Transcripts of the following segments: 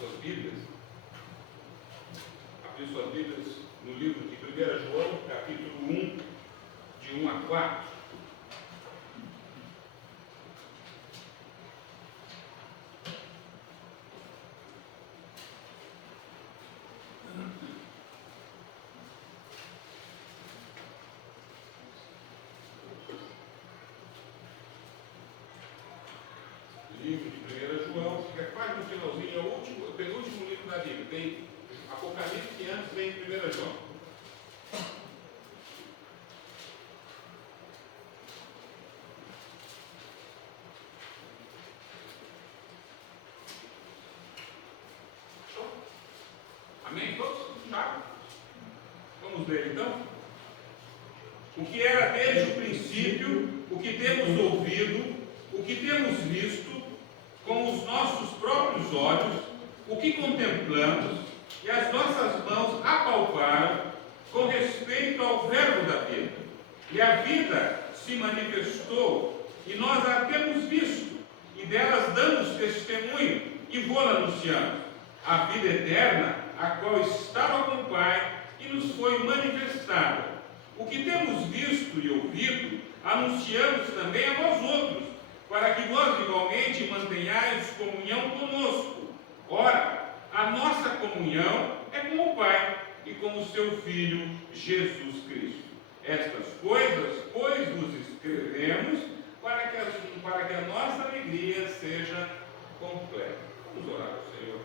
suas Bíblias, abrir suas Bíblias no livro de 1 João, capítulo 1, de 1 a 4. Livro de 1 João, fica quase no finalzinho, é o penúltimo livro da Bíblia. Tem Apocalipse e antes vem 1 João. Amém? Todos? Tá? Vamos ver então. O que era desde o princípio, o que temos ouvido, o que temos visto, com os nossos próprios olhos, o que contemplamos e as nossas mãos apalparam com respeito ao verbo da vida. E a vida se manifestou e nós a temos visto e delas damos testemunho e vô-la anunciamos. A vida eterna, a qual estava com o Pai e nos foi manifestada. O que temos visto e ouvido, anunciamos também a vós outros, para que vós igualmente mantenhais comunhão conosco. Ora, a nossa comunhão é com o Pai e com o seu Filho Jesus Cristo. Estas coisas, pois, vos escrevemos para que a nossa alegria seja completa. Vamos orar ao Senhor.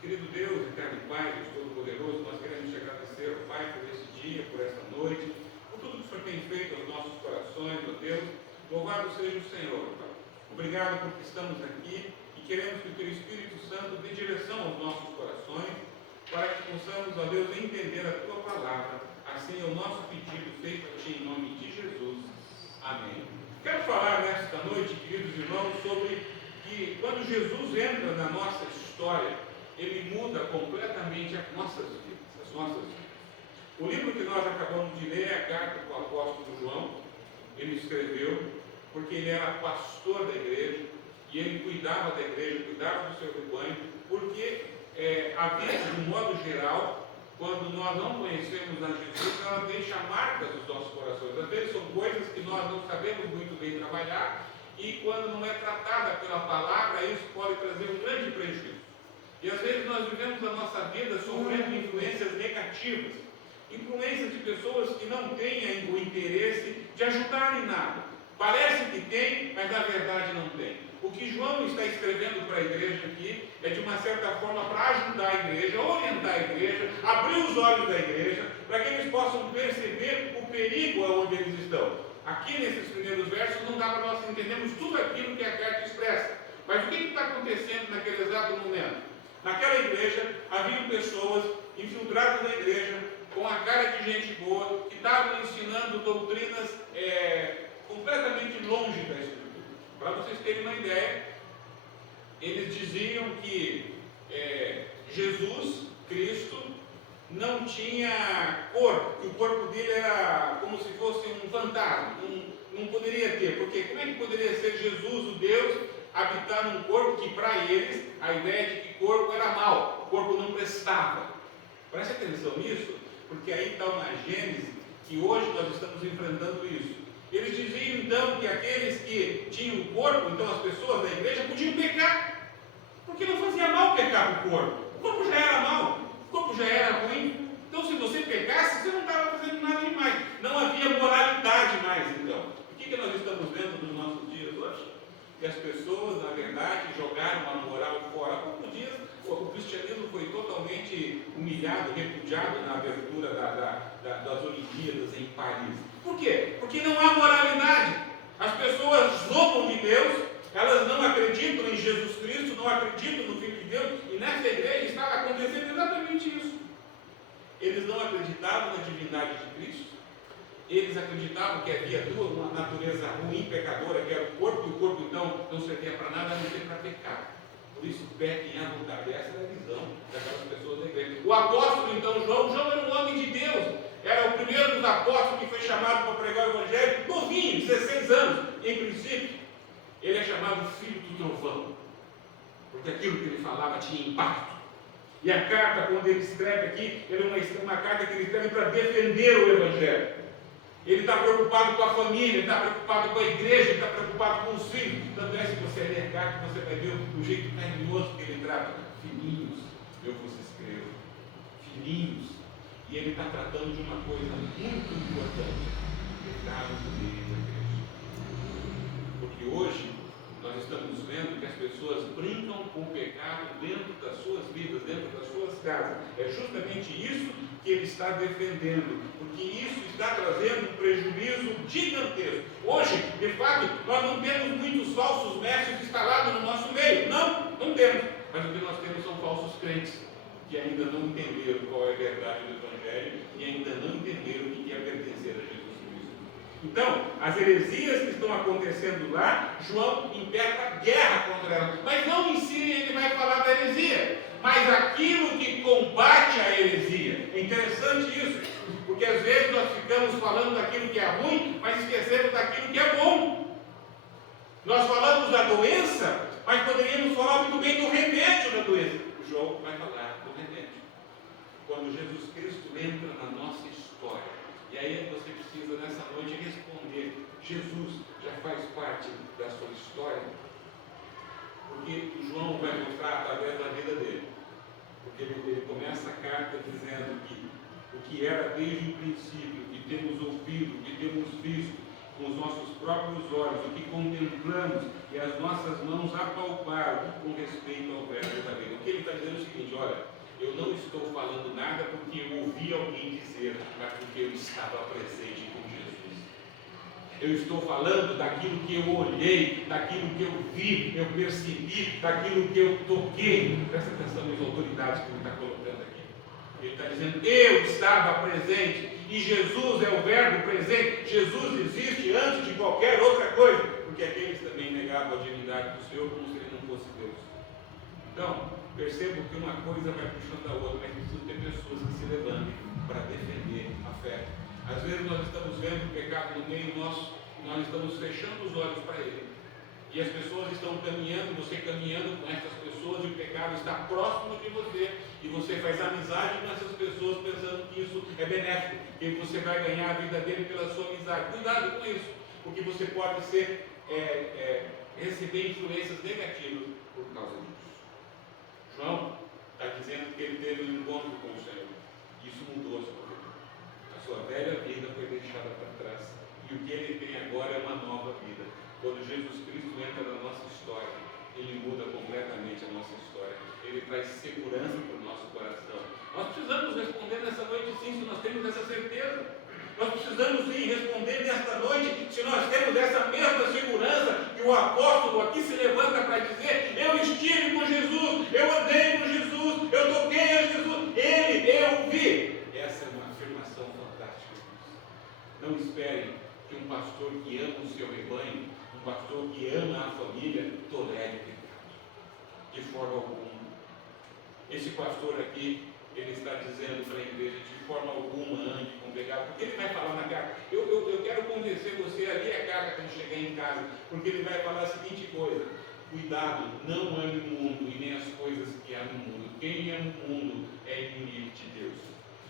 Querido Deus, eterno Pai, Deus Todo-Poderoso, nós queremos te agradecer, Pai, por esse dia, por esta noite, por tudo que o Senhor tem feito aos nossos corações, ó Deus. Louvado seja o Senhor, Pai. Obrigado porque estamos aqui e queremos que o Teu Espírito Santo dê direção aos nossos corações, para que possamos, ó Deus, entender a Tua palavra. Assim é o nosso pedido feito a Ti em nome de Jesus. Amém. Quero falar nesta noite, queridos irmãos, sobre que quando Jesus entra na nossa história, Ele muda completamente as nossas vidas. O livro que nós acabamos de ler é a carta do apóstolo João. Ele escreveu porque ele era pastor da igreja e ele cuidava da igreja, cuidava do seu rebanho, porque a vida, de um modo geral, quando nós não conhecemos a Jesus, ela deixa marcas nos nossos corações. Às vezes são coisas que nós não sabemos muito bem trabalhar e quando não é tratada pela palavra, isso pode trazer um grande prejuízo. E às vezes nós vivemos a nossa vida sofrendo influências negativas, influências de pessoas que não têm o interesse de ajudar em nada. Parece que tem, mas na verdade não tem. O que João está escrevendo para a igreja aqui é de uma certa forma para ajudar a igreja, orientar a igreja, abrir os olhos da igreja, para que eles possam perceber o perigo aonde eles estão. Aqui nesses primeiros versos não dá para nós entendermos tudo aquilo que a carta expressa. Mas o que está acontecendo naquele exato momento? Naquela igreja haviam pessoas infiltradas na igreja, com a cara de gente boa, que estavam ensinando doutrinas completamente longe da Escritura. Para vocês terem uma ideia, eles diziam que Jesus Cristo não tinha corpo, que o corpo dele era como se fosse um fantasma, não poderia ter, porque como é que poderia ser Jesus, o Deus, habitar num corpo que para eles, a ideia de que corpo era mau, o corpo não prestava. Preste atenção nisso, porque aí está uma gênese que hoje nós estamos enfrentando isso. Eles diziam então que aqueles que tinham o corpo, então as pessoas da igreja, podiam pecar, porque não fazia mal pecar para o corpo já era mau, o corpo já era ruim, então se você pecasse, você não estava fazendo nada demais, não havia moralidade mais então. O que nós estamos vendo nos nossos dias hoje? Que as pessoas, na verdade, jogaram a moral fora. Há poucos dias, o cristianismo foi totalmente humilhado, repudiado na abertura das Olimpíadas em Paris. Por quê? Porque não há moralidade. As pessoas zombam de Deus, elas não acreditam em Jesus Cristo, não acreditam no Filho de Deus, e nessa igreja estava acontecendo exatamente isso. Eles não acreditavam na divindade de Cristo. Eles acreditavam que havia uma natureza ruim, pecadora, que era o corpo, e o corpo então não servia para nada, a não ser para pecar. Por isso pequem à vontade. Essa era a visão daquelas pessoas da igreja. O apóstolo então, João era um homem de Deus, era o primeiro dos apóstolos que foi chamado para pregar o evangelho, novinho, 16 anos, em princípio. Ele é chamado filho do trovão, porque aquilo que ele falava tinha impacto. E a carta, quando ele escreve aqui, é uma carta que ele escreve para defender o Evangelho. Ele está preocupado com a família, ele está preocupado com a igreja, ele está preocupado com os filhos. Tanto é, se você ler a carta, você vai ver o jeito carinhoso que ele trata. Filhinhos, eu vos escrevo. Filhinhos. E ele está tratando de uma coisa muito importante: pecado no meio da igreja. Porque hoje nós estamos vendo que as pessoas brincam com o pecado dentro das suas vidas, dentro das suas casas. É justamente isso que ele está defendendo, porque isso está trazendo um prejuízo gigantesco. Hoje, de fato, nós não temos muitos falsos mestres instalados no nosso meio. Não temos. Mas o que nós temos são falsos crentes, que ainda não entenderam qual é a verdade do Evangelho e ainda não entenderam o que é pertencer a Jesus Cristo. Então, as heresias que estão acontecendo lá, João impetra guerra contra elas. Mas não em si ele vai falar da heresia, mas aquilo que combate a heresia. É interessante isso, porque às vezes nós ficamos falando daquilo que é ruim, mas esquecemos daquilo que é bom. Nós falamos da doença, mas poderíamos falar muito bem do remédio da doença. O João vai falar do remédio. Quando Jesus Cristo entra na nossa história, e aí você precisa nessa noite responder: Jesus já faz parte da sua história? Porque o João vai mostrar através da vida dele. Porque ele começa a carta dizendo que o que era desde o princípio, o que temos ouvido, o que temos visto com os nossos próprios olhos, o que contemplamos e as nossas mãos apalparam com respeito ao verbo da vida. O que ele está dizendo é o seguinte: olha, eu não estou falando nada porque eu ouvi alguém dizer, mas porque eu estava presente com Jesus. Eu estou falando daquilo que eu olhei, daquilo que eu vi, eu percebi, daquilo que eu toquei. Presta atenção nas autoridades que ele está colocando aqui. Ele está dizendo: eu estava presente. E Jesus é o verbo presente. Jesus existe antes de qualquer outra coisa, porque aqueles também negavam a divindade do Senhor como se ele não fosse Deus. Então, percebo que uma coisa vai puxando a outra, mas preciso ter pessoas que se levantem para defender a fé. Às vezes nós estamos vendo o pecado no meio nosso e nós estamos fechando os olhos para ele. E as pessoas estão caminhando, você caminhando com essas pessoas, e o pecado está próximo de você, e você faz amizade com essas pessoas pensando que isso é benéfico, que você vai ganhar a vida dele pela sua amizade. Cuidado com isso, porque você pode receber influências negativas por causa disso. João está dizendo que ele teve um encontro com o Senhor. Isso mudou a sua vida. A sua velha vida foi deixada para trás, e o que ele tem agora é uma nova vida. Quando Jesus Cristo entra na nossa história, ele muda completamente a nossa história. Ele traz segurança para o nosso coração. Nós precisamos responder nessa noite sim, se nós temos essa certeza. Nós precisamos sim responder nesta noite, se nós temos essa mesma segurança que o apóstolo aqui se levanta para dizer: eu estive com Jesus, eu andei com Jesus, eu toquei a Jesus, eu vi. Essa é uma afirmação fantástica. Não esperem que um pastor que ama o seu rebanho, um pastor que ama a família, tolere o pecado. De forma alguma. Esse pastor aqui, ele está dizendo para a igreja: de forma alguma ande com pecado. Porque ele vai falar na carta. Eu quero convencer você a ler a carta quando chegar em casa. Porque ele vai falar a seguinte coisa: cuidado, não ame o mundo e nem as coisas que há no mundo. Quem ama o mundo é inimigo de Deus.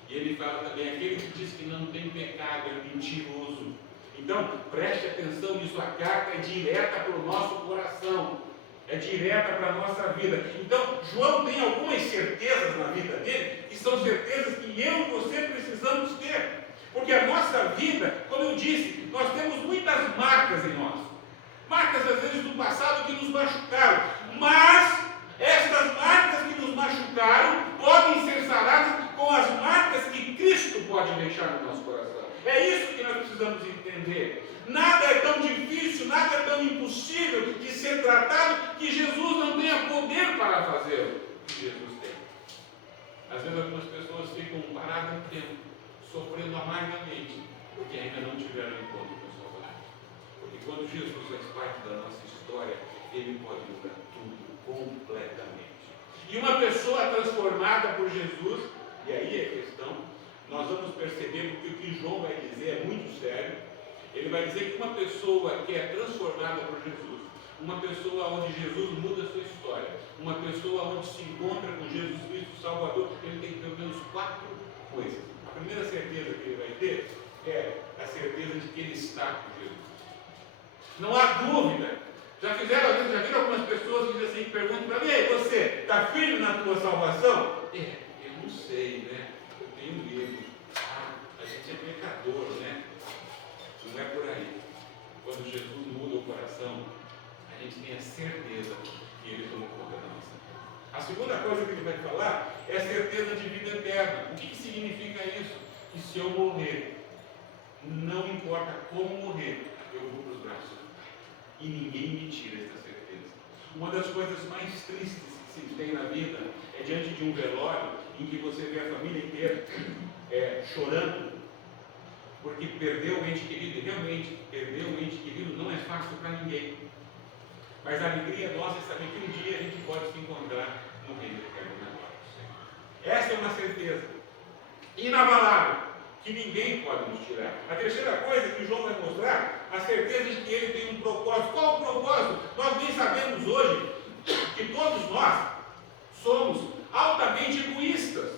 E ele fala também: aquele que diz que não tem pecado é mentiroso. Então, preste atenção nisso, a carta é direta para o nosso coração, é direta para a nossa vida. Então, João tem algumas certezas na vida dele, que são certezas que eu e você precisamos ter. Porque a nossa vida, como eu disse, nós temos muitas marcas em nós. Marcas, às vezes, do passado que nos machucaram. Mas, estas marcas que nos machucaram podem ser saradas com as marcas que Cristo pode deixar no nosso coração. É isso que nós precisamos entender. Nada é tão difícil, nada é tão impossível de ser tratado que Jesus não tenha poder para fazê-lo. Que Jesus tem. Às vezes algumas pessoas ficam paradas no tempo, sofrendo amargamente, porque ainda não tiveram encontro com o Salvador. Porque quando Jesus faz parte da nossa história, ele pode mudar tudo completamente. E uma pessoa transformada por Jesus, e aí é a questão, nós vamos perceber que o que João vai dizer é muito sério. Ele vai dizer que uma pessoa que é transformada por Jesus, uma pessoa onde Jesus muda a sua história, uma pessoa onde se encontra com Jesus Cristo, o Salvador, ele tem pelo menos 4 coisas. A primeira certeza que ele vai ter é a certeza de que ele está com Jesus. Não há dúvida. Já viram algumas pessoas que dizem assim, perguntam para mim: "Ei, você está firme na tua salvação?" Eu não sei, né? Eu tenho medo. A gente é pecador, né? Não é por aí. Quando Jesus muda o coração, a gente tem a certeza que ele tomou conta da nossa vida. A segunda coisa que ele vai falar é a certeza de vida eterna. O que significa isso? Que se eu morrer, não importa como morrer, eu vou para os braços do Pai. E ninguém me tira essa certeza. Uma das coisas mais tristes que se tem na vida é diante de um velório em que você vê a família inteira chorando porque perdeu o ente querido. E realmente, perder o ente querido não é fácil para ninguém. Mas a alegria nossa é saber que um dia a gente pode se encontrar no reino eterno na glória do Senhor. Essa é uma certeza inabalável, que ninguém pode nos tirar. A terceira coisa que o João vai mostrar, a certeza de que ele tem um propósito. Qual o propósito? Nós bem sabemos hoje que todos nós somos altamente egoístas.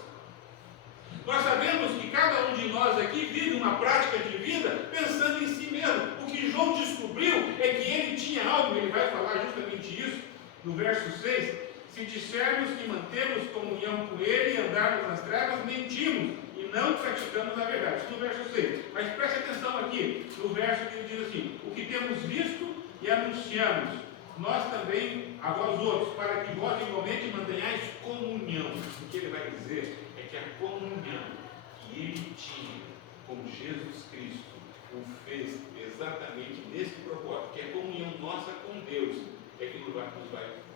Nós sabemos que cada um de nós aqui vive uma prática de vida pensando em si mesmo. O que João descobriu é que ele tinha algo, ele vai falar justamente isso no verso 6. Se dissermos que mantemos comunhão com ele e andarmos nas trevas, mentimos e não praticamos a verdade. Isso no verso 6. Mas preste atenção aqui, no verso que ele diz assim: o que temos visto e anunciamos, nós também a vós outros, para que vós igualmente mantenhais comunhão. O que ele vai dizer é que a comunhão que ele tinha com Jesus Cristo o fez exatamente nesse propósito, que é a comunhão nossa com Deus, é que nos vai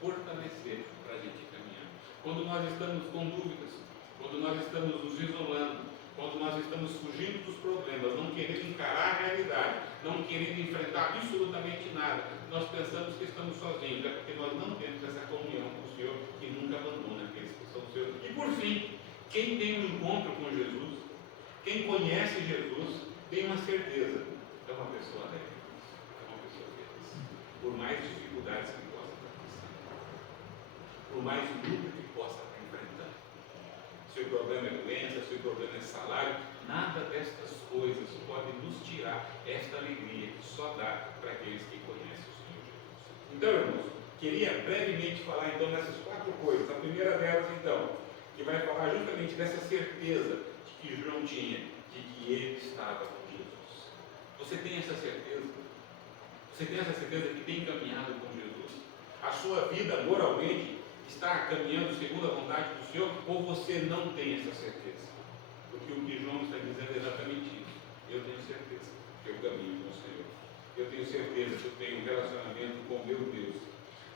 fortalecer para a gente caminhar. Quando nós estamos com dúvidas, quando nós estamos nos isolando, quando nós estamos fugindo dos problemas, não querendo encarar a realidade, não querendo enfrentar absolutamente nada, nós pensamos que estamos sozinhos, é porque nós não temos essa comunhão com o Senhor, que nunca abandona aqueles que são seus. E por fim, quem tem um encontro com Jesus, quem conhece Jesus, tem uma certeza: é uma pessoa alegre, é uma pessoa feliz, por mais dificuldades que possa estar passando, por mais luta que possa estar enfrentando. Se o problema é doença, se o problema é salário, nada destas coisas pode nos tirar esta alegria que só dá para aqueles que conhecem o Senhor Jesus. Então, irmãos, queria brevemente falar então dessas 4 coisas. A primeira delas, então, que vai falar justamente dessa certeza de que João tinha, de que ele estava com Jesus. Você tem essa certeza? Você tem essa certeza que tem caminhado com Jesus? A sua vida moralmente está caminhando segundo a vontade do Senhor, ou você não tem essa certeza? Porque o que João está dizendo é exatamente isso. Eu tenho certeza que eu caminho com o Senhor. Eu tenho certeza que eu tenho um relacionamento com o meu Deus.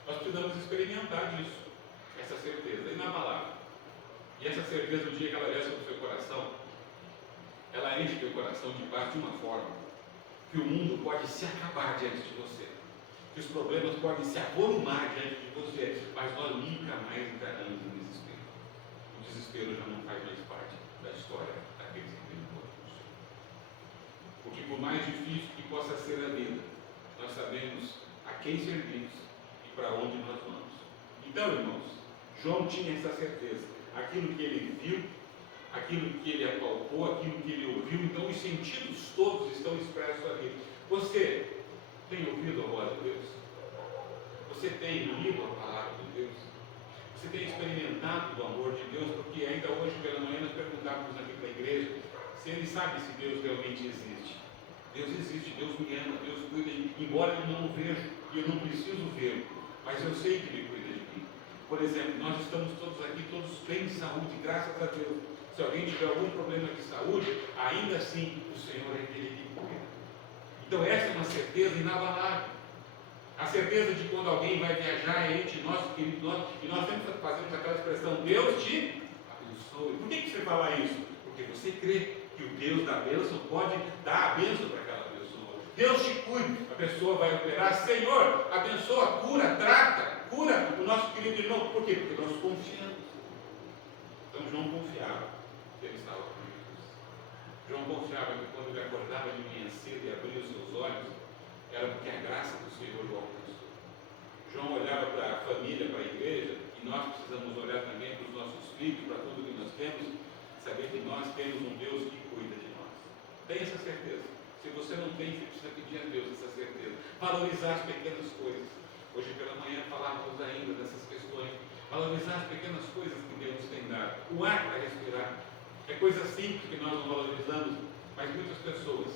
Nós precisamos experimentar disso, essa certeza inabalável. E essa certeza, o dia que ela desce no seu coração, ela enche teu coração de paz de uma forma que o mundo pode se acabar diante de você, que os problemas podem se avolumar diante de você, mas nós nunca mais entraremos no desespero. O desespero já não faz mais parte da história daqueles que têm encontro com o Senhor. Porque por mais difícil que possa ser a vida, nós sabemos a quem servimos e para onde nós vamos. Então, irmãos, João tinha essa certeza. Aquilo que ele viu, aquilo que ele apalpou, aquilo que ele ouviu, então os sentidos todos estão expressos ali. Você tem ouvido a voz de Deus? Você tem lido a palavra de Deus? Você tem experimentado o amor de Deus? Porque ainda hoje pela manhã nós perguntávamos aqui para a igreja se ele sabe se Deus realmente existe. Deus existe, Deus me ama, Deus cuida de mim, embora eu não o veja e eu não preciso vê-lo, mas eu sei que ele cuida de mim. Por exemplo, nós estamos todos aqui, todos bem de saúde, graças a Deus. Se alguém tiver algum problema de saúde, ainda assim o Senhor é aquele que cuida. Então essa é uma certeza inabalável. A certeza de quando alguém vai viajar é entre nós, querido nosso, e nós sempre fazemos aquela expressão: Deus te abençoe. Por que você fala isso? Porque você crê que o Deus da bênção pode dar a bênção para aquela pessoa. Deus te cuide, a pessoa vai operar, Senhor, abençoa, cura, trata, cura o nosso querido irmão. Por quê? Porque nós confiamos. Então João confiava que ele estava com Jesus. João confiava que quando ele acordava de manhã cedo e abria os seus olhos, era porque a graça do Senhor o alcançou. João olhava para a família, para a igreja, e nós valorizar as pequenas coisas. Hoje pela manhã falávamos ainda dessas questões. Valorizar as pequenas coisas que Deus nos tem dado. O ar para respirar. É coisa simples que nós não valorizamos, mas muitas pessoas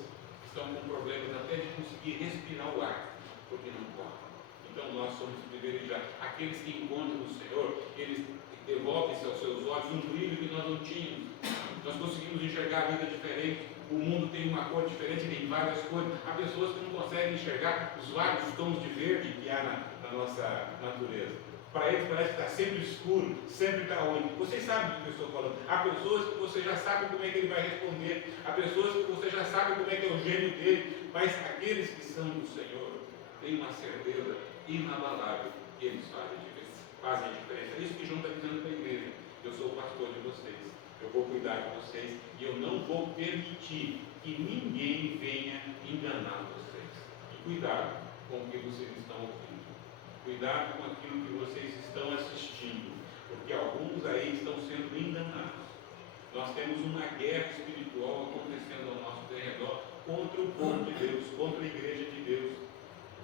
estão com problemas até de conseguir respirar o ar, porque não podem. Então nós somos privilegiados. Aqueles que encontram o Senhor, eles devolvem-se aos seus olhos um brilho que nós não tínhamos. Nós conseguimos enxergar a vida diferente. O mundo tem uma cor diferente, tem várias cores. Há pessoas que não conseguem enxergar os vários tons de verde que há na nossa natureza. Para eles parece que está sempre escuro, sempre está ruim. Vocês sabem do que eu estou falando. Há pessoas que você já sabe como é que ele vai responder. Há pessoas que você já sabe como é que é o gênio dele. Mas aqueles que são do Senhor têm uma certeza inabalável que eles fazem a diferença. É isso que João está dizendo para a igreja. Eu sou o pastor de vocês. Eu vou cuidar de vocês e eu não vou permitir que ninguém venha enganar vocês. E cuidado com o que vocês estão ouvindo. Cuidado com aquilo que vocês estão assistindo, porque alguns aí estão sendo enganados. Nós temos uma guerra espiritual acontecendo ao nosso redor contra o povo de Deus, contra a igreja de Deus.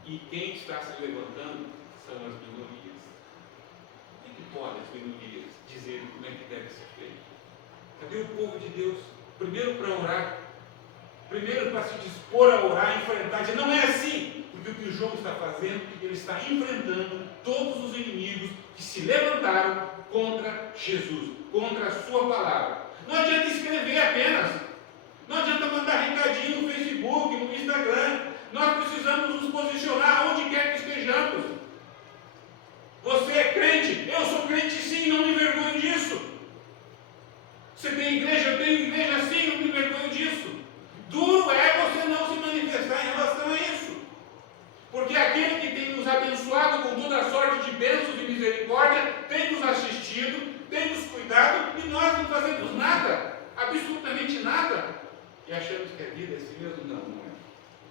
E quem está se levantando são as minorias. O que podem as minorias dizer como é que deve ser feito? Cadê o povo de Deus? Primeiro para orar, primeiro para se dispor a orar, enfrentar. Não é assim. Porque o que o João está fazendo, ele está enfrentando todos os inimigos que se levantaram contra Jesus, contra a sua palavra. Não adianta escrever apenas, não adianta mandar recadinho no Facebook, no Instagram. Nós precisamos nos posicionar onde quer que estejamos. Você é crente? Eu sou crente sim, não me envergonho disso. Você tem igreja? Eu tenho igreja sim, não me envergonho disso. Duro é você não se manifestar em relação a isso. Porque aquele que tem nos abençoado com toda a sorte de bênçãos e misericórdia, tem nos assistido, tem nos cuidado, e nós não fazemos nada, absolutamente nada, e achamos que a vida é assim mesmo. Não é.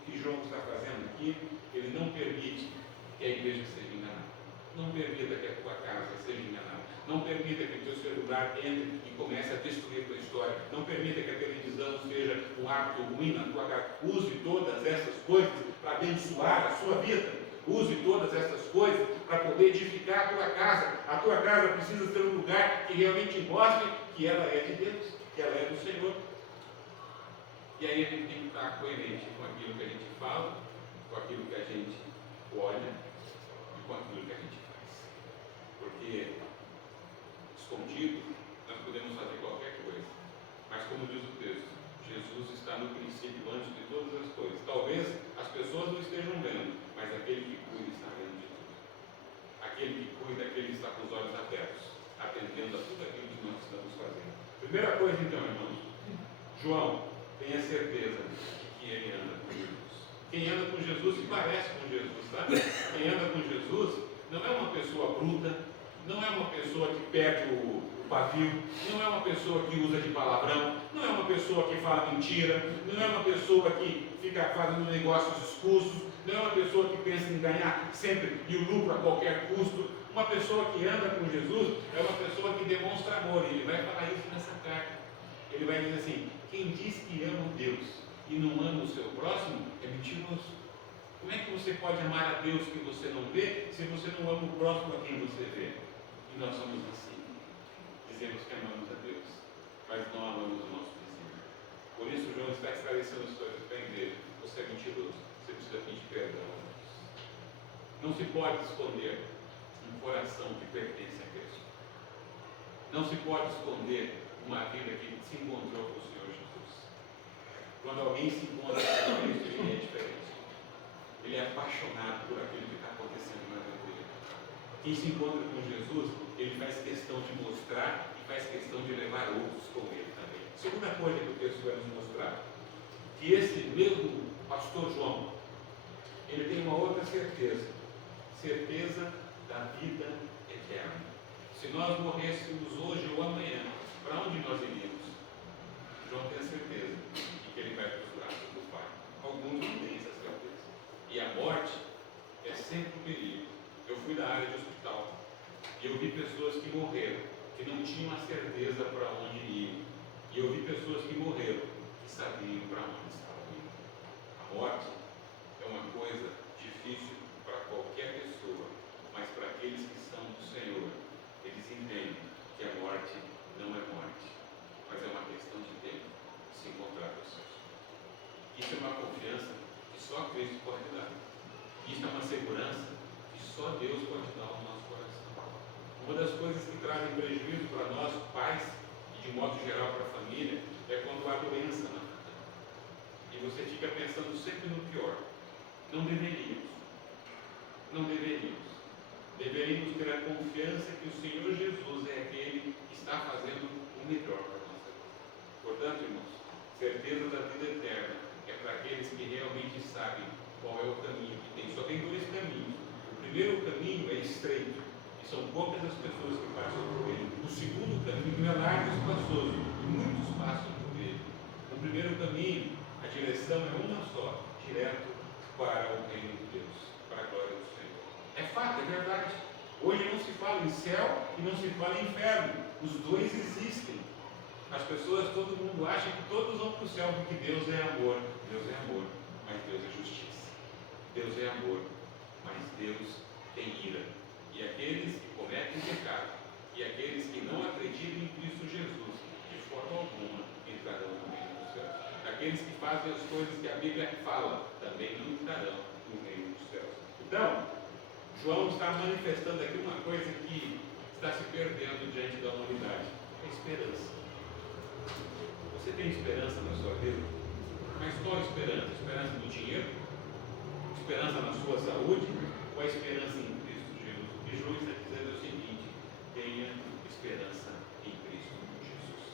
O que João está fazendo aqui, ele não permite que a igreja seja enganada. Não permita que a tua casa seja enganada. Não permita que o teu celular entre e comece a destruir a tua história. Não permita que a televisão seja um hábito ruim na tua casa. Use todas essas coisas para abençoar a sua vida. Use todas essas coisas para poder edificar a tua casa. A tua casa precisa ser um lugar que realmente mostre que ela é de Deus, que ela é do Senhor. E aí a gente tem que estar coerente com aquilo que a gente fala, com aquilo que a gente olha e com aquilo que a gente faz. Porque escondido, nós podemos fazer qualquer coisa. Mas como diz o texto, Jesus está no princípio antes de todas as coisas. Talvez as pessoas não estejam vendo, mas aquele que cuida está vendo de tudo. Aquele que cuida, aquele que está com os olhos abertos, atendendo a tudo aquilo que nós estamos fazendo. Primeira coisa então, irmãos, João, tenha certeza de que ele anda com Jesus. Quem anda com Jesus se parece com Jesus, tá? Quem anda com Jesus não é uma pessoa bruta, não é uma pessoa que perde o pavio, não é uma pessoa que usa de palavrão, não é uma pessoa que fala mentira, não é uma pessoa que fica fazendo negócios escusos, não é uma pessoa que pensa em ganhar sempre e o lucro a qualquer custo. Uma pessoa que anda com Jesus é uma pessoa que demonstra amor, e ele vai falar isso nessa carta. Ele vai dizer assim: quem diz que ama Deus e não ama o seu próximo é mentiroso. Como é que você pode amar a Deus que você não vê, se você não ama o próximo a quem você vê? E nós somos assim. Dizemos que amamos a Deus, mas não amamos o nosso vizinho. Por isso João está esclarecendo as coisas para a igreja. Você é mentiroso, você precisa pedir perdão a Deus. Não se pode esconder um coração que pertence a Cristo. Não se pode esconder uma vida que se encontrou com o Senhor Jesus. Quando alguém se encontra com Cristo, ele é diferente. Ele é apaixonado por aquilo que está acontecendo na vida dele. Quem se encontra com Jesus, ele faz questão de mostrar e faz questão de levar outros com ele também. Segunda coisa que o texto vai nos mostrar, que esse mesmo pastor João, ele tem uma outra certeza, certeza da vida eterna. Se nós morrêssemos hoje ou amanhã, para onde nós iríamos? João tem a certeza de que ele vai para os braços do Pai. Alguns não têm essa certeza. E a morte é sempre um perigo. Eu fui da área de hospital e eu vi pessoas que morreram, que não tinham a certeza para onde iam. E eu vi pessoas que morreram, que sabiam para onde estavam indo. A morte é uma coisa difícil. difícil para qualquer pessoa, mas para aqueles que são do Senhor, eles entendem que a morte não é morte, mas é uma questão de tempo de se encontrar com o Senhor. Isso é uma confiança que só Cristo pode dar. Isso é uma segurança que só Deus pode dar ao nosso coração. Uma das coisas que trazem prejuízo para nós, pais, e de modo geral para a família, é quando há doença na família. E você fica pensando sempre no pior. Não deveríamos. Não deveríamos. Deveríamos ter a confiança que o Senhor Jesus é aquele que está fazendo o melhor para a nossa vida. Portanto, irmãos, certeza da vida eterna é para aqueles que realmente sabem qual é o caminho que tem. Só tem dois caminhos. O primeiro caminho é estreito, e são poucas as pessoas que passam por ele. O segundo caminho é largo e espaçoso, e muitos passam por ele. No primeiro caminho, a direção é uma só, direto para o reino de Deus, para a glória do Senhor. É fato, é verdade. Hoje não se fala em céu e não se fala em inferno. Os dois existem. As pessoas, todo mundo acha que todos vão para o céu porque Deus é amor. Deus é amor, mas Deus é justiça. Deus é amor, mas Deus tem ira. E aqueles que cometem pecado, e aqueles que não acreditam em Cristo Jesus, de forma alguma entrarão no reino dos céus. Aqueles que fazem as coisas que a Bíblia fala, também não entrarão no reino dos céus. Então, João está manifestando aqui uma coisa que está se perdendo diante da humanidade: a esperança. Você tem esperança na sua vida? Mas qual esperança? Esperança no dinheiro? Esperança na sua saúde? Ou a esperança em Cristo Jesus? O que João está dizendo é o seguinte: tenha esperança em Cristo Jesus.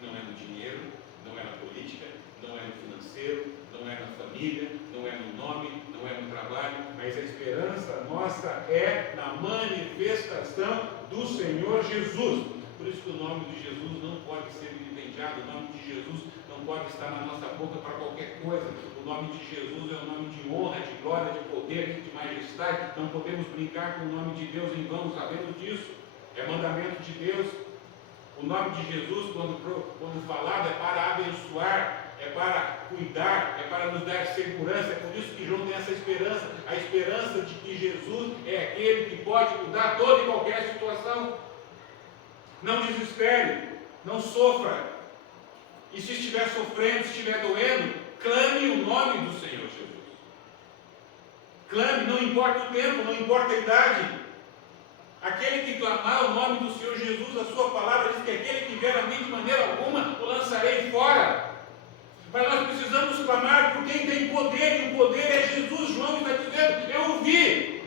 Não é no dinheiro, não é na política, não é no financeiro, não é na família, não é no nome, não é no trabalho, mas a esperança nossa é na manifestação do Senhor Jesus. Por isso que o nome de Jesus não pode ser vilipendiado, o nome de Jesus não pode estar na nossa boca para qualquer coisa. O nome de Jesus é um nome de honra, de glória, de poder, de majestade. Não podemos brincar com o nome de Deus em vão, sabemos disso. É mandamento de Deus. O nome de Jesus, quando falado, é para abençoar, é para cuidar, é para nos dar segurança. É por isso que João tem essa esperança, a esperança de que Jesus é aquele que pode mudar toda e qualquer situação. Não desespere, não sofra. E se estiver sofrendo, se estiver doendo, clame o nome do Senhor Jesus. Clame, não importa o tempo, não importa a idade. Aquele que clamar o nome do Senhor Jesus, a sua palavra diz que aquele que vier a mim de maneira alguma, o lançarei fora. Mas nós precisamos clamar por quem tem poder, e o poder é Jesus. João está dizendo: eu o vi,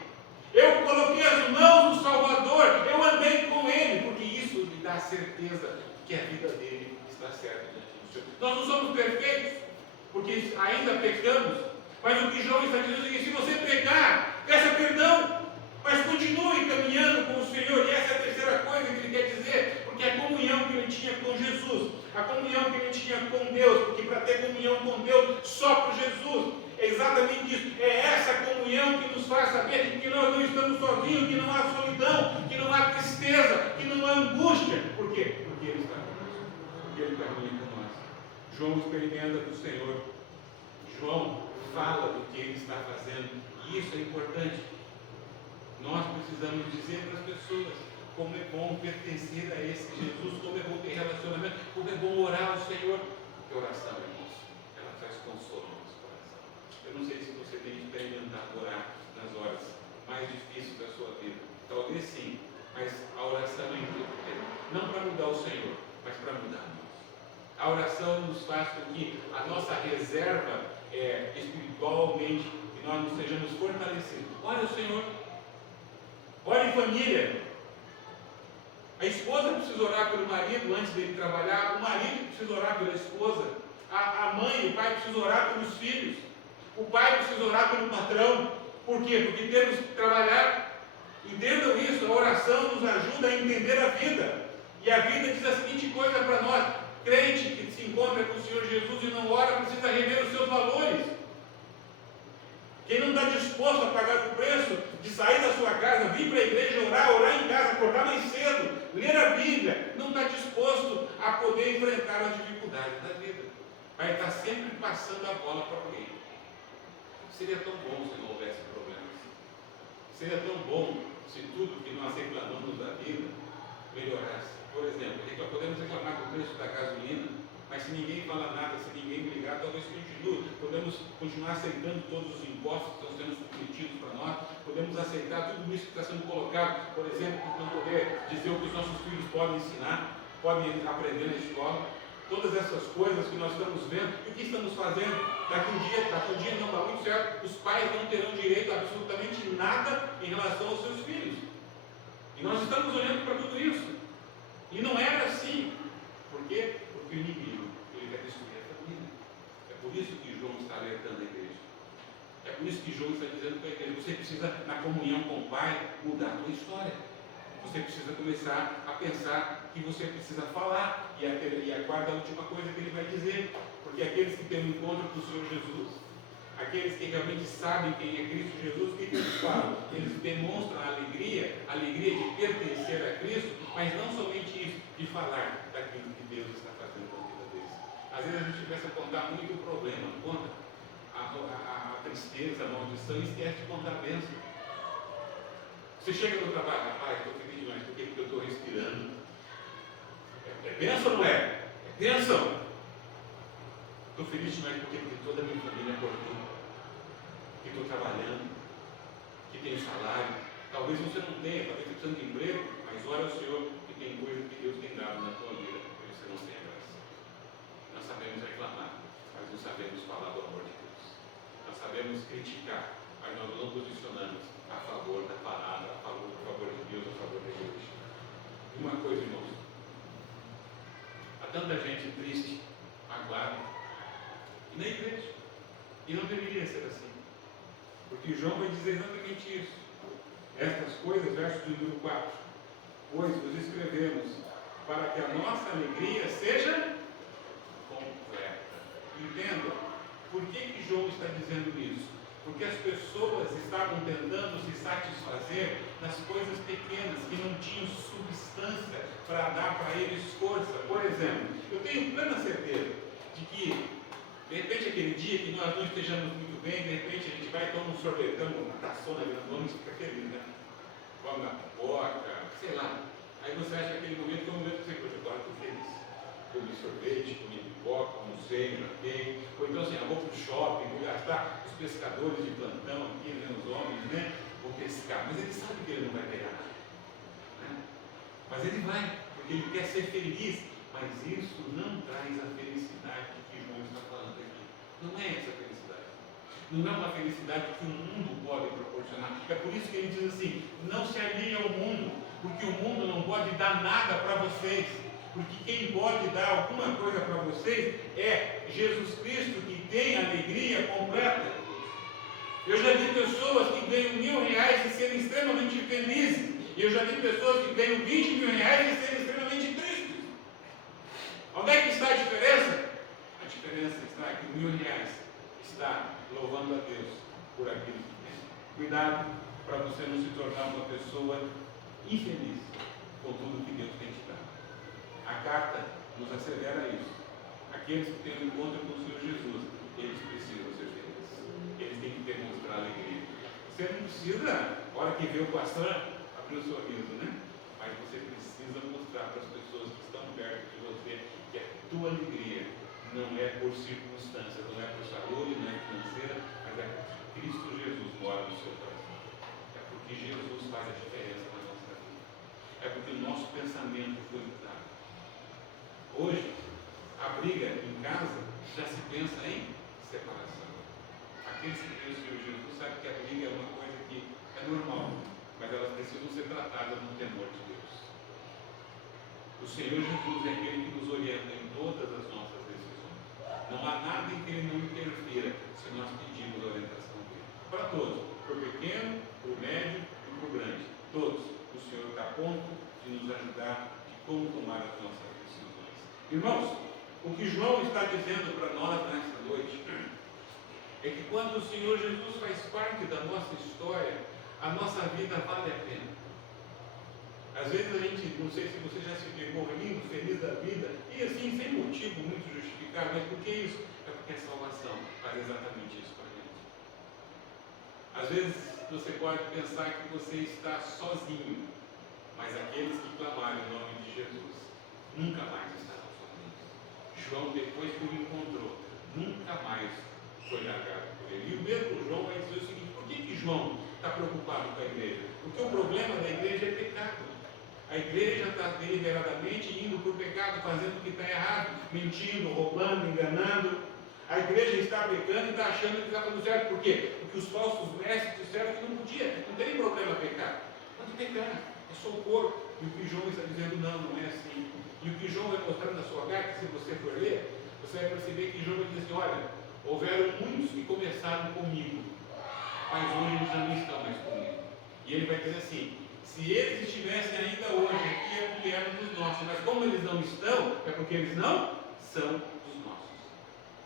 eu coloquei as mãos no Salvador, eu andei com ele, porque isso lhe dá certeza que a vida dele está certa diante do Senhor. Nós não somos perfeitos, porque ainda pecamos, mas o que João está dizendo é que se você pecar, peça perdão, mas continue caminhando com o Senhor. E essa é a terceira coisa que ele quer dizer, porque a comunhão que ele tinha com Jesus, a comunhão que ele tinha com Deus, porque para ter comunhão com Deus, só por Jesus, é exatamente isso. É essa comunhão que nos faz saber que nós não estamos sozinhos, que não há solidão, que não há tristeza, que não há angústia. Por quê? Porque Ele está conosco, porque Ele caminha com nós. João experimenta do Senhor. João fala do que Ele está fazendo, e isso é importante. Nós precisamos dizer para as pessoas como é bom pertencer a esse Jesus, como é bom ter relacionamento, como é bom orar ao Senhor. Que oração, irmãos, ela traz consolo no nosso coração. Eu não sei se você tem experimentado orar nas horas mais difíceis da sua vida. Talvez sim, mas a oração é importante. Não para mudar o Senhor, mas para mudar nós. A oração nos faz com que a nossa reserva espiritualmente, que nós nos sejamos fortalecidos. Ore ao Senhor. Ore em família. A esposa precisa orar pelo marido antes dele trabalhar, o marido precisa orar pela esposa, a mãe, o pai precisa orar pelos filhos, o pai precisa orar pelo patrão. Por quê? Porque temos que trabalhar. Entendam isso, a oração nos ajuda a entender a vida. E a vida diz a seguinte coisa para nós: crente que se encontra com o Senhor Jesus e não ora, precisa rever os seus valores. Quem não está disposto a pagar o preço de sair da sua casa, vir para a igreja, orar em casa, acordar mais cedo, ler a Bíblia, não está disposto a poder enfrentar as dificuldades da vida. Vai estar sempre passando a bola para alguém. Seria tão bom se não houvesse problemas. Seria tão bom se tudo que nós reclamamos da vida melhorasse. Por exemplo, podemos reclamar do preço da gasolina, mas se ninguém fala nada, se ninguém brigar, talvez continue. Podemos continuar aceitando todos os impostos que estão sendo submetidos para nós, podemos aceitar tudo isso que está sendo colocado, por exemplo, não poder dizer o que os nossos filhos podem ensinar, podem aprender na escola. Todas essas coisas que nós estamos vendo, e o que estamos fazendo? Daqui um dia não está muito certo, os pais não terão direito a absolutamente nada em relação aos seus filhos. E nós estamos olhando para tudo isso. E não era assim. Por quê? Porque o inimigo, ele quer destruir a família. É por isso que João está alertando a igreja. É por isso que João está dizendo para a igreja, você precisa, na comunhão com o Pai, mudar a sua história. Você precisa começar a pensar que você precisa falar. E a quarta, a última coisa que ele vai dizer, porque aqueles que têm um encontro com o Senhor Jesus, aqueles que realmente sabem quem é Cristo Jesus, o que eles falam? Eles demonstram a alegria de pertencer a Cristo, mas não somente isso, de falar daquilo que Deus está fazendo na vida deles. Às vezes a gente começa a contar muito o problema, conta a tristeza, a maldição, e esquece de contar a bênção. Você chega no trabalho, rapaz, estou feliz demais, por que eu estou respirando? É bênção ou não é? É bênção. Estou feliz demais porque toda a minha família acordou, que estou trabalhando, que tenho salário. Talvez você não tenha, talvez você precise de emprego, mas olha o Senhor, que tem coisa que Deus tem dado na tua vida, que você não tem graça. Nós sabemos reclamar, mas não sabemos falar do amor de Deus. Nós sabemos criticar, mas nós não posicionamos a favor da parada, a favor de Deus, a favor da igreja. E uma coisa, irmãos, há tanta gente triste, magoada, e na igreja, e não deveria ser assim, porque João vai dizer exatamente isso. Estas coisas, verso de número 4, pois vos escrevemos para que a nossa alegria seja completa. Entenda, por que João está dizendo isso? Porque as pessoas estavam tentando se satisfazer nas coisas pequenas, que não tinham substância para dar para eles força. Por exemplo, eu tenho plena certeza de que, de repente, aquele dia que nós não estejamos muito bem, de repente a gente vai tomar um sorvetão, uma taçona, vamos ficar feliz, né? Come uma pipoca, sei lá. Aí você acha que aquele momento foi um momento que você pode agora estou feliz. Comi sorvete, comi pipoca, almocei, jantei. Ou então assim, eu vou para o shopping, vou gastar os pescadores de plantão aqui, né, os homens, né? Vou pescar. Mas ele sabe que ele não vai pegar nada. Né? Mas ele vai, porque ele quer ser feliz. Mas isso não traz a felicidade que João está falando aqui. Não é essa felicidade. Não é uma felicidade que o mundo pode proporcionar. É por isso que ele diz assim, não se alinhe ao mundo, porque o mundo não pode dar nada para vocês. Porque quem pode dar alguma coisa para vocês é Jesus Cristo, que tem alegria completa. Eu já vi pessoas que ganham R$1.000 e serem extremamente felizes. E eu já vi pessoas que ganham R$20.000 e serem extremamente tristes. Onde é que está a diferença? A diferença está que R$1.000 está louvando a Deus por aquilo que tem. Cuidado para você não se tornar uma pessoa infeliz com tudo que Deus tem te dado. A carta nos acelera isso. Aqueles que têm um encontro com o Senhor Jesus, eles precisam ser felizes. Eles têm que demonstrar alegria. Você não precisa, na hora que vê o pastor, abrir um sorriso, né? Mas você precisa mostrar para as pessoas que estão perto de você que a tua alegria não é por circunstâncias, não é por saúde, não é financeira, mas é porque Cristo Jesus mora no seu coração. É porque Jesus faz a diferença na nossa vida. É porque o nosso pensamento foi mudado. Hoje, a briga em casa já se pensa em separação. Aqueles que têm o Senhor Jesus sabem que a briga é uma coisa que é normal, mas elas precisam ser tratadas no temor de Deus. O Senhor Jesus é aquele que nos orienta em todas as nossas decisões. Não há nada em que Ele não interfira se nós pedirmos a orientação dele. Para todos, para o pequeno, para o médio e para o grande. Todos, o Senhor está a ponto de nos ajudar de como tomar as nossas decisões. Irmãos, o que João está dizendo para nós nesta noite é que quando o Senhor Jesus faz parte da nossa história, a nossa vida vale a pena. Às vezes a gente, não sei se você já se pegou rindo, feliz da vida, e assim, sem motivo muito justificado, mas por que isso? É porque a salvação faz exatamente isso para a gente. Às vezes você pode pensar que você está sozinho, mas aqueles que clamarem em nome de Jesus nunca mais estarão sozinhos. João, depois que o encontrou, nunca mais foi largado por ele. E o mesmo João vai dizer o seguinte: por que João está preocupado com a igreja? Porque o problema da igreja é pecado. A igreja está deliberadamente indo para o pecado, fazendo o que está errado, mentindo, roubando, enganando. A igreja está pecando e está achando que está fazendo certo. Por quê? Porque os falsos mestres disseram que não podia, não tem problema pecar. Pode pecar, é só o corpo. E o que João está dizendo, não é assim. E o que João vai mostrar na sua carta, se você for ler, você vai perceber que João vai dizer assim: olha, houveram muitos que começaram comigo, mas hoje eles já não estão mais comigo. E ele vai dizer assim: se eles estivessem ainda hoje aqui, é porque eram dos nossos, mas como eles não estão, é porque eles não são dos nossos.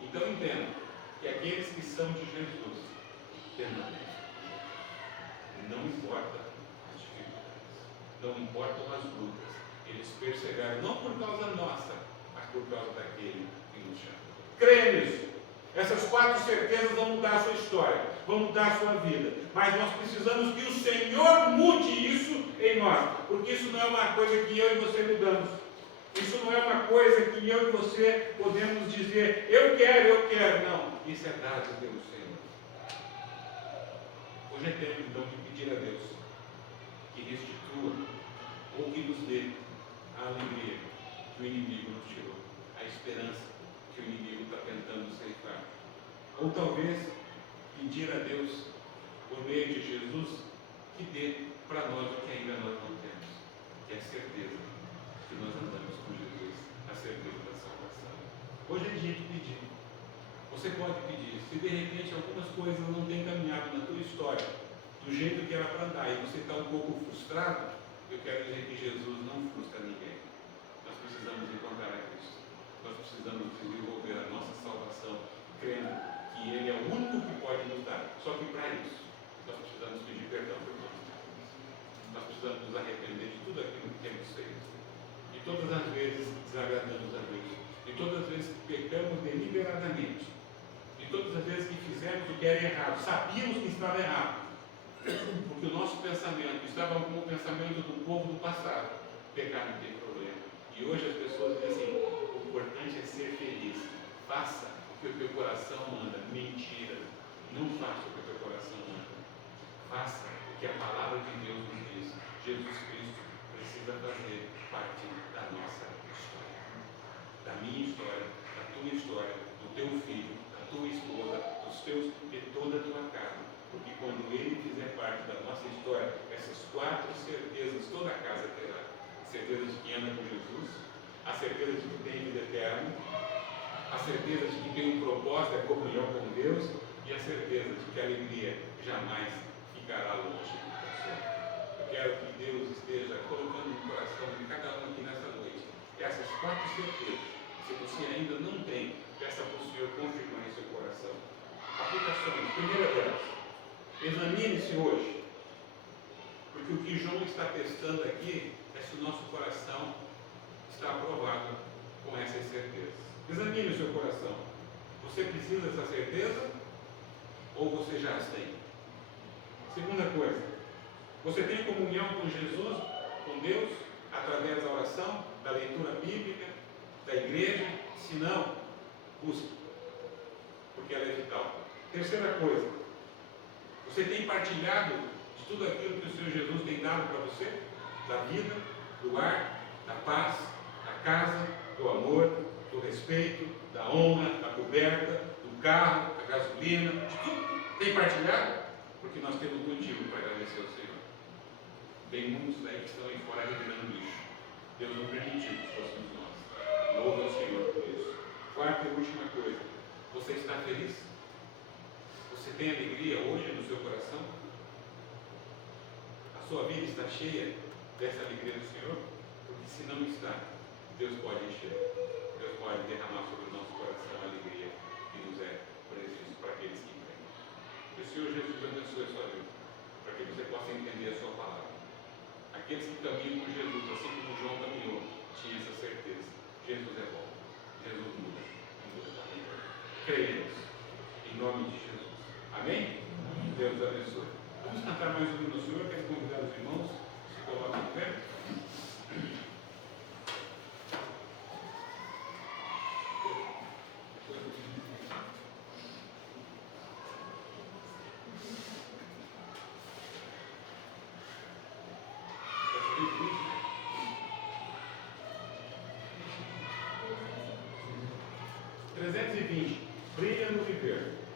Então entenda que aqueles que são de Jesus permanecem. Não importa as dificuldades, não importam as lutas, eles perseveraram, não por causa nossa, mas por causa daquele que nos chama. Creia nisso. Essas 4 certezas vão mudar a sua história, vão mudar a sua vida, mas nós precisamos que o Senhor mude isso em nós, porque isso não é uma coisa que eu e você mudamos, isso não é uma coisa que eu e você podemos dizer, eu quero, não, isso é dado pelo Senhor. Hoje é tempo então de pedir a Deus que restitua ou que nos dê a alegria que o inimigo nos tirou, a esperança que o inimigo está tentando ceifar. Ou talvez pedir a Deus, por meio de Jesus, que dê para nós o que ainda nós não temos, que é a certeza que nós andamos com Jesus, a certeza da salvação. Hoje é dia de pedir. Você pode pedir. Se de repente algumas coisas não têm caminhado na tua história do jeito que era para andar e você está um pouco frustrado, eu quero dizer que Jesus não frustra ninguém. Nós precisamos encontrar a Cristo. Nós precisamos desenvolver a nossa salvação, crendo que Ele é o único que pode nos dar. Só que para isso, nós precisamos pedir perdão por todos. Nós precisamos nos arrepender de tudo aquilo que temos feito. E todas as vezes desagradamos a Deus. E todas as vezes pecamos deliberadamente. E todas as vezes que fizemos o que era errado, sabíamos que estava errado. Porque o nosso pensamento estava como o pensamento do povo do passado. Pecar não tem problema. E hoje as pessoas dizem assim: o importante é ser feliz. Faça o que o teu coração manda. Mentira. Não faça o que o teu coração manda. Faça o que a palavra de Deus nos diz. Jesus Cristo precisa fazer parte da nossa história. Da minha história, da tua história, do teu filho, da tua esposa, dos teus, de toda a tua casa. Porque quando Ele fizer parte da nossa história, essas 4 certezas toda a casa terá. A certeza de que anda com Jesus, a certeza de que tem vida eterna, a certeza de que tem um propósito, é comunhão com Deus, e a certeza de que a alegria jamais ficará longe do coração. Eu quero que Deus esteja colocando no coração de cada um aqui nessa noite essas 4 certezas. Se você ainda não tem, peça para o Senhor confirmar em seu coração. Aplicações. Primeira delas, examine-se hoje, porque o que João está testando aqui é se o nosso coração está aprovado com essas certezas. Examine o seu coração. Você precisa dessa certeza ou você já as tem? Segunda coisa, você tem comunhão com Jesus, com Deus, através da oração, da leitura bíblica, da igreja? Se não, busque, porque ela é vital. Terceira coisa, você tem partilhado de tudo aquilo que o Senhor Jesus tem dado para você? Da vida, do ar, da paz, da casa, do amor, do respeito, da honra, da coberta, do carro, da gasolina, de tudo. Tem partilhado? Porque nós temos motivo para agradecer ao Senhor. Tem muitos aí que estão aí fora revirando lixo. Deus não permitiu que fôssemos nós. Louva ao Senhor por isso. Quarta e última coisa, você está feliz? Você tem alegria hoje no seu coração? A sua vida está cheia dessa alegria do Senhor? Porque se não está, Deus pode encher. Deus pode derramar sobre o nosso coração a alegria que nos é preciso para aqueles que creem. Que o Senhor Jesus abençoe a sua vida, para que você possa entender a sua palavra. Aqueles que caminham com Jesus, assim como João caminhou, tinham essa certeza. Jesus é bom. Jesus muda. Muda também. Creia em nome de Jesus. Amém? Deus abençoe. Vamos cantar mais um no Senhor. Quero convidar os irmãos, se coloquem em pé. Brilha no viver.